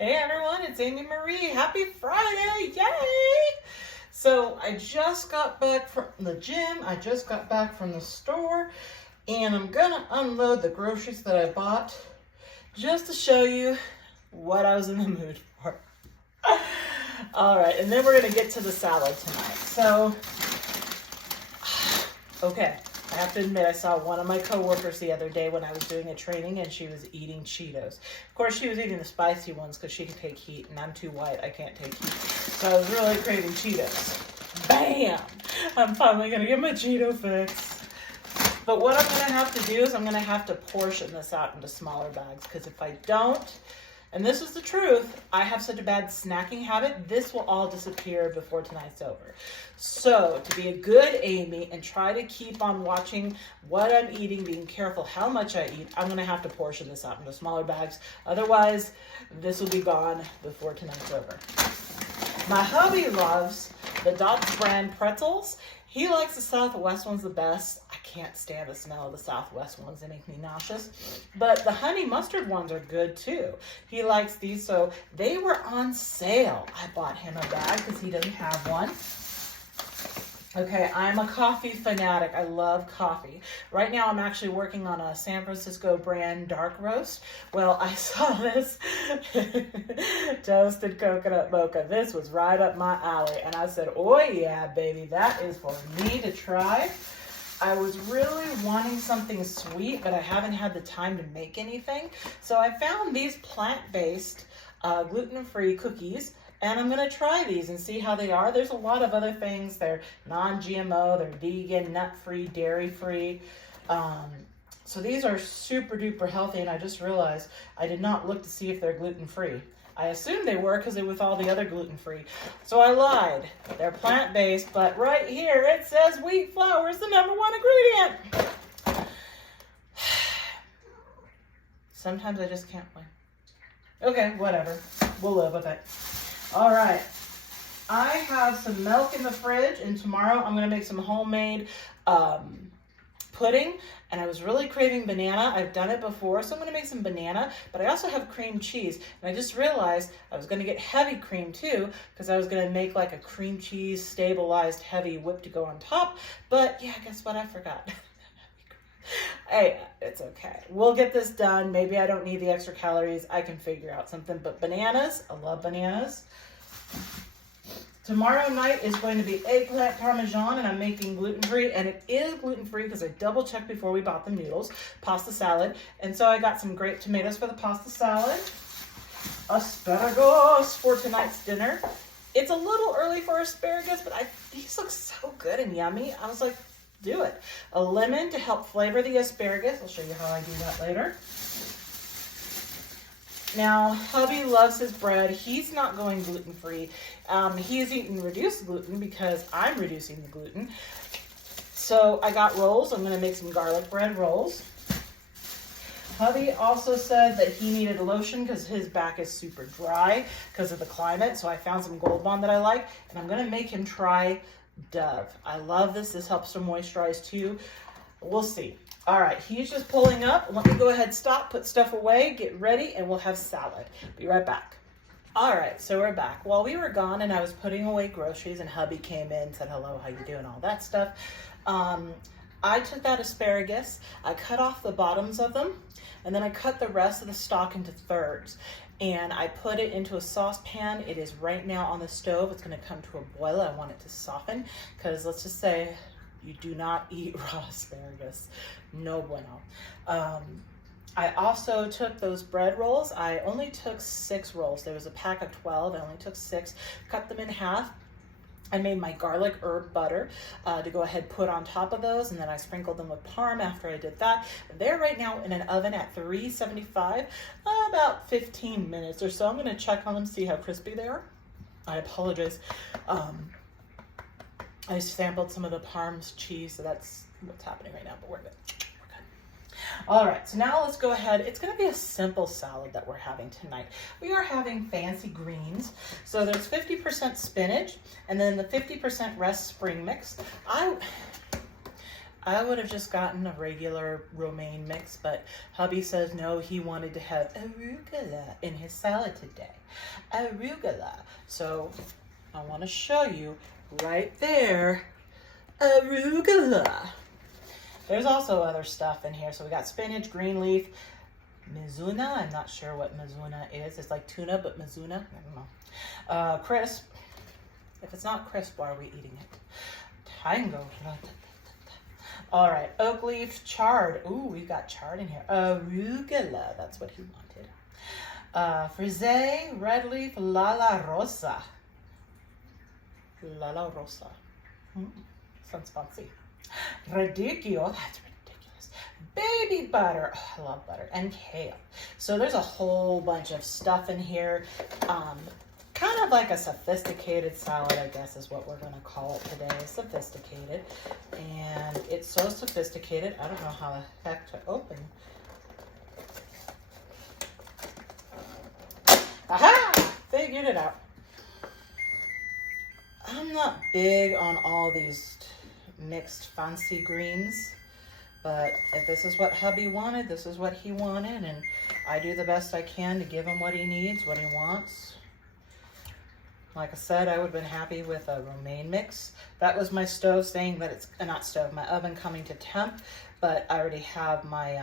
Hey everyone, it's Amy Marie. Happy Friday, yay! So I just got back from the gym, I just got back from the store, and I'm gonna unload the groceries that I bought just to show you what I was in the mood for. All right, and then we're gonna get to the salad tonight. So, okay. I have to admit, I saw one of my coworkers the other day when I was doing a training and she was eating Cheetos. Of course, she was eating the spicy ones because she can take heat, and I'm too white, I can't take heat. So I was really craving Cheetos. Bam! I'm finally gonna get my Cheeto fix. But what I'm gonna have to do is I'm gonna have to portion this out into smaller bags, because if I don't, and this is the truth, I have such a bad snacking habit, this will all disappear before tonight's over. So, to be a good Amy and try to keep on watching what I'm eating, being careful how much I eat, I'm going to have to portion this out into smaller bags. Otherwise, this will be gone before tonight's over. My hubby loves the Dot's brand pretzels. He likes the Southwest ones the best. I can't stand the smell of the Southwest ones. They make me nauseous. But the honey mustard ones are good too. He likes these, so they were on sale. I bought him a bag because he doesn't have one. Okay, I'm a coffee fanatic. I love coffee. Right now I'm actually working on a San Francisco brand dark roast. Well, I saw this toasted coconut mocha. This was right up my alley. And I said, oh yeah, baby, that is for me to try. I was really wanting something sweet, but I haven't had the time to make anything. So I found these plant-based, gluten-free cookies. And I'm going to try these and see how they are. There's a lot of other things. They're non-GMO, they're vegan, nut-free, dairy-free. So these are super duper healthy, and I just realized I did not look to see if they're gluten-free. I assumed they were because they're with all the other gluten-free. So I lied. They're plant-based, but right here it says wheat flour is the #1 ingredient. Sometimes I just can't win. Okay, whatever. We'll live with it. All right, I have some milk in the fridge, and tomorrow I'm going to make some homemade pudding, and I was really craving banana. I've done it before, so I'm going to make some banana, but I also have cream cheese, and I just realized I was going to get heavy cream too, because I was going to make like a cream cheese stabilized heavy whip to go on top, but yeah, guess what? I forgot. Hey, it's okay. We'll get this done. Maybe I don't need the extra calories. I can figure out something. But bananas, I love bananas. Tomorrow night is going to be eggplant parmesan, and I'm making gluten-free. And it is gluten-free because I double-checked before we bought the noodles. Pasta salad. And so I got some grape tomatoes for the pasta salad. Asparagus for tonight's dinner. It's a little early for asparagus, but these look so good and yummy. I was like, do it. A lemon to help flavor the asparagus. I'll show you how I do that later. Now, hubby loves his bread. He's not going gluten-free. He's eating reduced gluten because I'm reducing the gluten. So I got rolls. I'm going to make some garlic bread rolls. Hubby also said that he needed a lotion because his back is super dry because of the climate. So I found some Gold Bond that I like, and I'm going to make him try Dove. I love this. This helps to moisturize too. We'll see. All right, he's just pulling up. Let me go ahead, stop, put stuff away, get ready, and we'll have salad. Be right back. All right, so we're back. While we were gone and I was putting away groceries and hubby came in, said hello, how you doing, all that stuff. I took that asparagus, I cut off the bottoms of them, and then I cut the rest of the stalk into thirds. And I put it into a saucepan. It is right now on the stove. It's going to come to a boil. I want it to soften because let's just say you do not eat raw asparagus. No bueno. I also took those bread rolls. I only took 6 rolls. There was a pack of 12. I only took 6. Cut them in half. I made my garlic herb butter to go ahead put on top of those, and then I sprinkled them with parm after I did that. They're right now in an oven at 375, about 15 minutes or so. I'm going to check on them, see how crispy they are. I apologize. I sampled some of the parm's cheese, so that's what's happening right now, but we're good. All right, so now let's go ahead. It's going to be a simple salad that we're having tonight. We are having fancy greens. So there's 50% spinach, and then the 50% rest spring mix. I would have just gotten a regular romaine mix, but hubby says no, he wanted to have arugula in his salad today. Arugula. So I want to show you right there, arugula. There's also other stuff in here. So we got spinach, green leaf, mizuna. I'm not sure what mizuna is. It's like tuna, but mizuna. I don't know. Crisp. If it's not crisp, why are we eating it? Tango. All right, oak leaf, chard. Ooh, we got chard in here. Arugula, that's what he wanted. Frisee, red leaf, lala rosa. Lala rosa. Sounds fancy. Radicchio, that's ridiculous. Baby butter, oh, I love butter, and kale. So there's a whole bunch of stuff in here. Kind of like a sophisticated salad, I guess is what we're going to call it today. Sophisticated. And it's so sophisticated, I don't know how the heck to open. Aha! Figured it out. I'm not big on all these mixed fancy greens, but if this is what hubby wanted, this is what he wanted, and I do the best I can to give him what he needs, what he wants. Like I said, I would have been happy with a romaine mix. That was my stove saying that it's, not stove, my oven coming to temp, but I already have my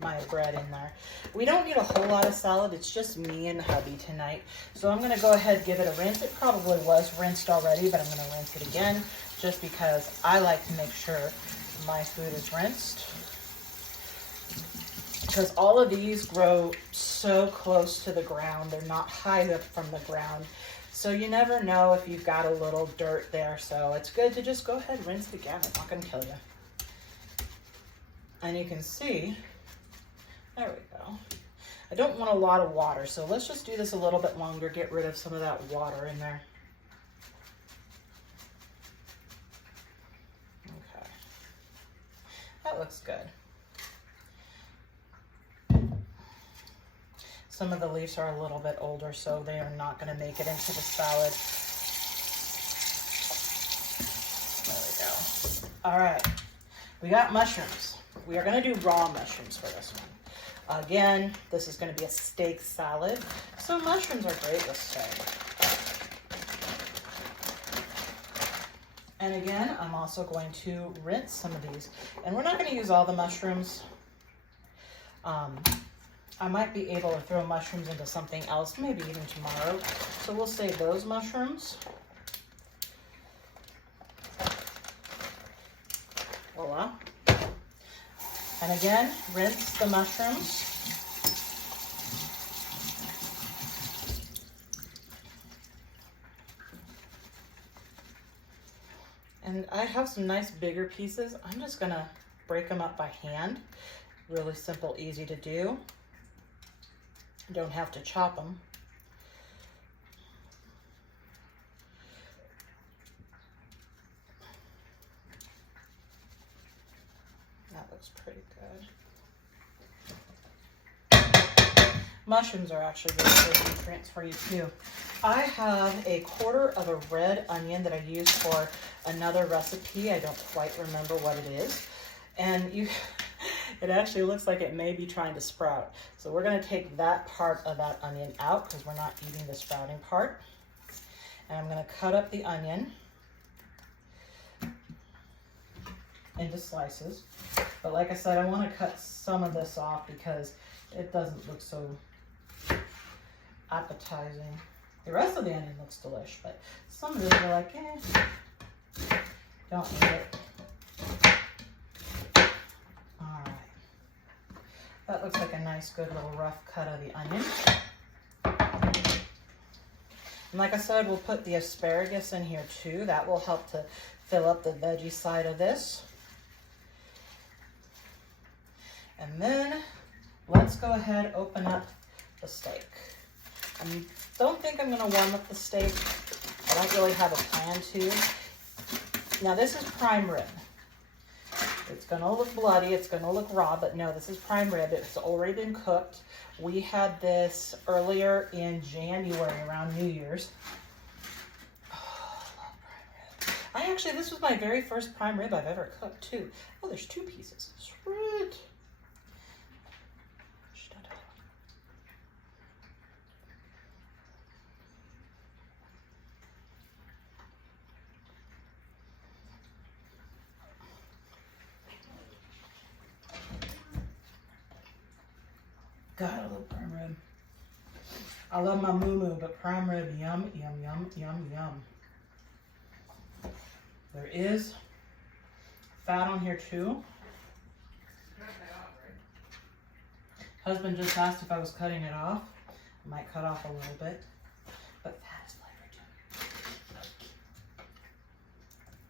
my bread in there. We don't need a whole lot of salad. It's just me and hubby tonight. So I'm going to go ahead and give it a rinse. It probably was rinsed already, but I'm going to rinse it again just because I like to make sure my food is rinsed. Because all of these grow so close to the ground. They're not high up from the ground. So you never know if you've got a little dirt there. So it's good to just go ahead and rinse it again. It's not going to kill you. And you can see, there we go. I don't want a lot of water. So let's just do this a little bit longer. Get rid of some of that water in there. Okay. That looks good. Some of the leaves are a little bit older, so they are not going to make it into the salad. There we go. All right, we got mushrooms. We are going to do raw mushrooms for this one. Again, this is going to be a steak salad, so mushrooms are great with steak. And again, I'm also going to rinse some of these. And we're not going to use all the mushrooms. I might be able to throw mushrooms into something else, maybe even tomorrow. So we'll save those mushrooms. Voila. And again, rinse the mushrooms. And I have some nice bigger pieces. I'm just gonna break them up by hand. Really simple, easy to do. Don't have to chop them. That looks pretty good. Mushrooms are actually really good nutrients for you too. I have a quarter of a red onion that I used for another recipe. I don't quite remember what it is. And it actually looks like it may be trying to sprout. So we're going to take that part of that onion out because we're not eating the sprouting part. And I'm going to cut up the onion into slices. But like I said, I want to cut some of this off because it doesn't look so appetizing. The rest of the onion looks delish, but some of it are like, don't eat it. That looks like a nice, good little rough cut of the onion. And like I said, we'll put the asparagus in here too. That will help to fill up the veggie side of this. And then let's go ahead, open up the steak. I don't think I'm gonna warm up the steak. I don't really have a plan to. Now this is prime rib. It's going to look bloody, it's going to look raw, but no, this is prime rib. It's already been cooked. We had this earlier in January around New Year's. Oh, I love prime rib. I This was my very first prime rib I've ever cooked too. Oh, there's 2 pieces. Sweet. God, I love prime rib. I love my moo-moo, but prime rib, yum, yum, yum, yum, yum. There is fat on here too. Husband just asked if I was cutting it off. I might cut off a little bit, but fat is flavor too.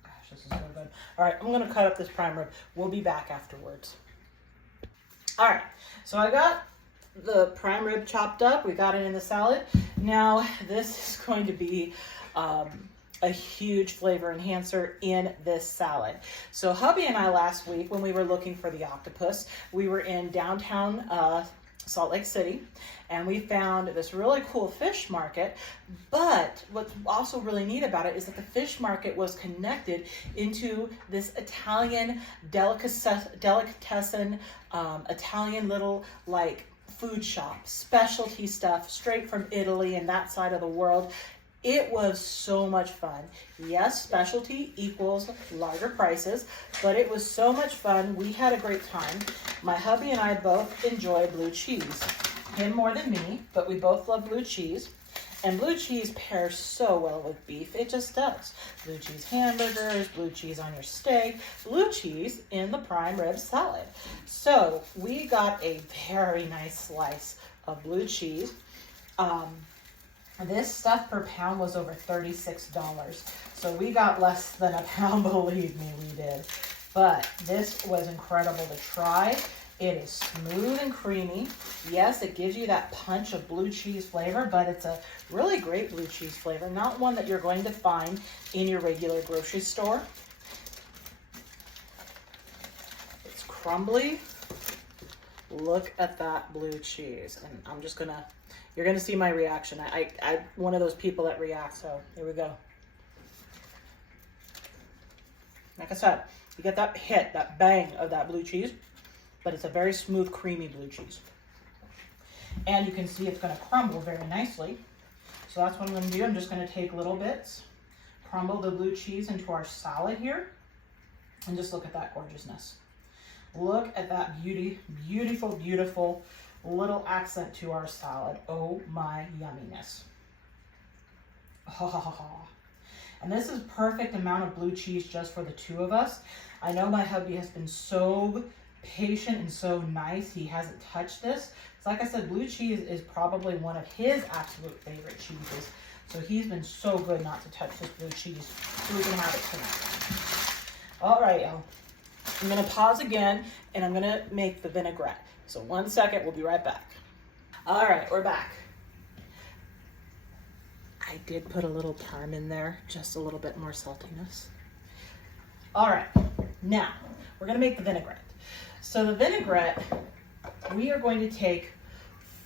Gosh, this is so good. All right, I'm gonna cut up this prime rib. We'll be back afterwards. All right, so I got the prime rib chopped up. We got it in the salad. Now this is going to be a huge flavor enhancer in this salad. So hubby and I last week, when we were looking for the octopus, we were in downtown Salt Lake City, and we found this really cool fish market. But what's also really neat about it is that the fish market was connected into this Italian delicatessen, Italian little like food shop, specialty stuff straight from Italy and that side of the world. It was so much fun. Yes, specialty equals larger prices, but it was so much fun. We had a great time. My hubby and I both enjoy blue cheese. Him more than me, but we both love blue cheese. And blue cheese pairs so well with beef. It just does. Blue cheese hamburgers, blue cheese on your steak, blue cheese in the prime rib salad. So we got a very nice slice of blue cheese. This stuff per pound was over $36. So we got less than a pound, believe me, we did. But this was incredible to try. It is smooth and creamy. Yes, it gives you that punch of blue cheese flavor, but it's a really great blue cheese flavor, not one that you're going to find in your regular grocery store. It's crumbly. Look at that blue cheese. And I'm just gonna, you're gonna see my reaction. I'm one of those people that react, so here we go. Like I said, you get that hit, that bang of that blue cheese, but it's a very smooth, creamy blue cheese. And you can see it's gonna crumble very nicely. So that's what I'm gonna do. I'm just gonna take little bits, crumble the blue cheese into our salad here, and just look at that gorgeousness. Look at that beauty, beautiful, beautiful little accent to our salad. Oh my yumminess. Oh. And this is perfect amount of blue cheese just for the two of us. I know my hubby has been so patient and so nice. He hasn't touched this. So like I said, blue cheese is probably one of his absolute favorite cheeses. So he's been so good not to touch this blue cheese. So we can have it tonight. All right, y'all. I'm gonna pause again and I'm gonna make the vinaigrette. So 1 second, we'll be right back. All right, we're back. I did put a little thyme in there, just a little bit more saltiness. All right, now we're gonna make the vinaigrette. So the vinaigrette, we are going to take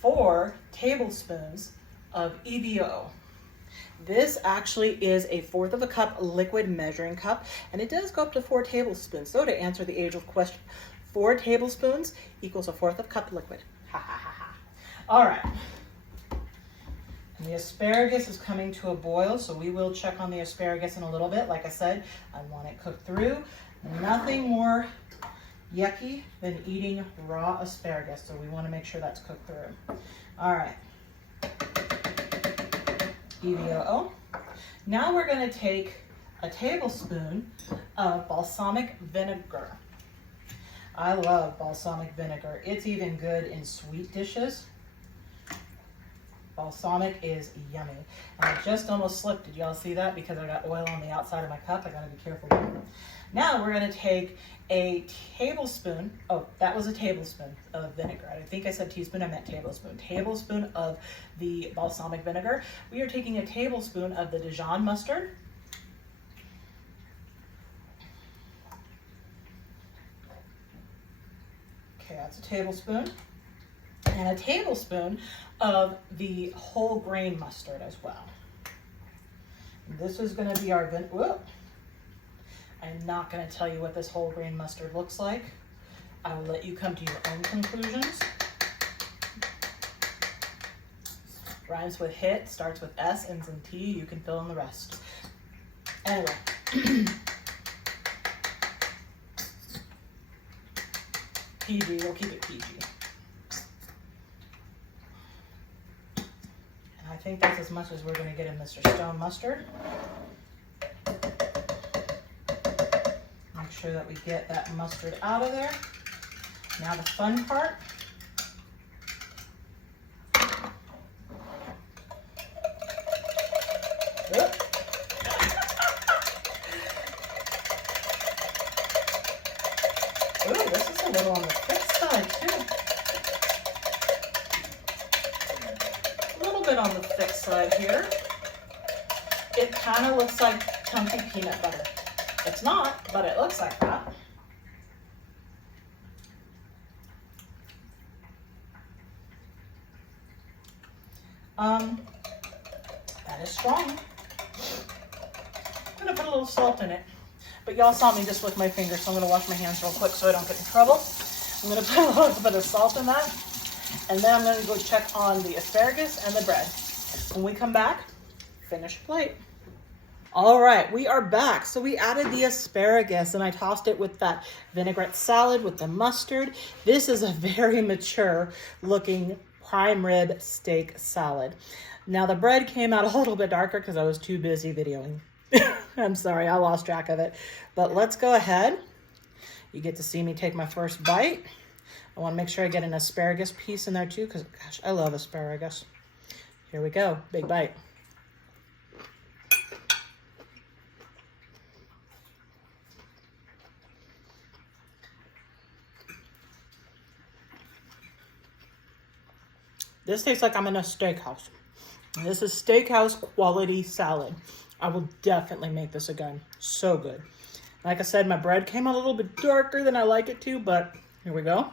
4 tablespoons of EVO. This actually is a 1/4 of a cup liquid measuring cup, and it does go up to 4 tablespoons. So to answer the age-old question, 4 tablespoons equals a 1/4 of a cup liquid. Ha ha ha ha. All right. And the asparagus is coming to a boil, so we will check on the asparagus in a little bit. Like I said, I want it cooked through. Nothing more yucky than eating raw asparagus, so we want to make sure that's cooked through. All right. EVO. Now we're going to take a tablespoon of balsamic vinegar. I love balsamic vinegar. It's even good in sweet dishes. Balsamic is yummy. And I just almost slipped. Did y'all see that? Because I got oil on the outside of my cup. I gotta be careful. Now we're gonna take a tablespoon, oh, that was a tablespoon of vinegar. I think I said teaspoon, I meant tablespoon. Tablespoon of the balsamic vinegar. We are taking a tablespoon of the Dijon mustard. Okay, that's a tablespoon. And a tablespoon of the whole grain mustard as well. And this is going to be our I'm not going to tell you what this whole grain mustard looks like. I will let you come to your own conclusions. Rhymes with hit, starts with S, ends in T. You can fill in the rest. Anyway. PG, we'll keep it PG. And I think that's as much as we're going to get in Mr. Stone mustard. Make sure that we get that mustard out of there. Now the fun part. Ooh, this is a little on the thick side too. A little bit on the thick side here. It kind of looks like chunky peanut butter. It's not, but it looks like that. That is strong. I'm gonna put a little salt in it. But y'all saw me just with my finger, so I'm gonna wash my hands real quick so I don't get in trouble. I'm gonna put a little bit of salt in that. And then I'm gonna go check on the asparagus and the bread. When we come back, finish plate. All right, we are back. So we added the asparagus and I tossed it with that vinaigrette salad with the mustard. This is a very mature looking prime rib steak salad. Now the bread came out a little bit darker because I was too busy videoing. I'm sorry, I lost track of it. But let's go ahead. You get to see me take my first bite. I want to make sure I get an asparagus piece in there too because, gosh, I love asparagus. Here we go, big bite. This tastes like I'm in a steakhouse. This is steakhouse quality salad. I will definitely make this again. So good. Like I said, my bread came out a little bit darker than I like it to, but here we go.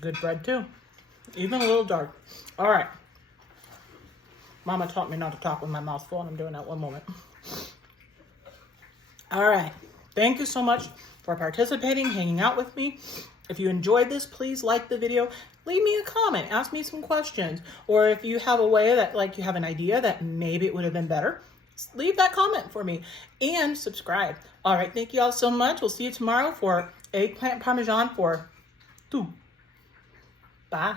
Good bread too. Even a little dark. All right. Mama taught me not to talk with my mouth full, and I'm doing that one moment. All right. Thank you so much for participating, hanging out with me. If you enjoyed this, please like the video. Leave me a comment. Ask me some questions. Or if you have a way that, like, you have an idea that maybe it would have been better, leave that comment for me. And subscribe. All right. Thank you all so much. We'll see you tomorrow for eggplant parmesan for 2. Bye.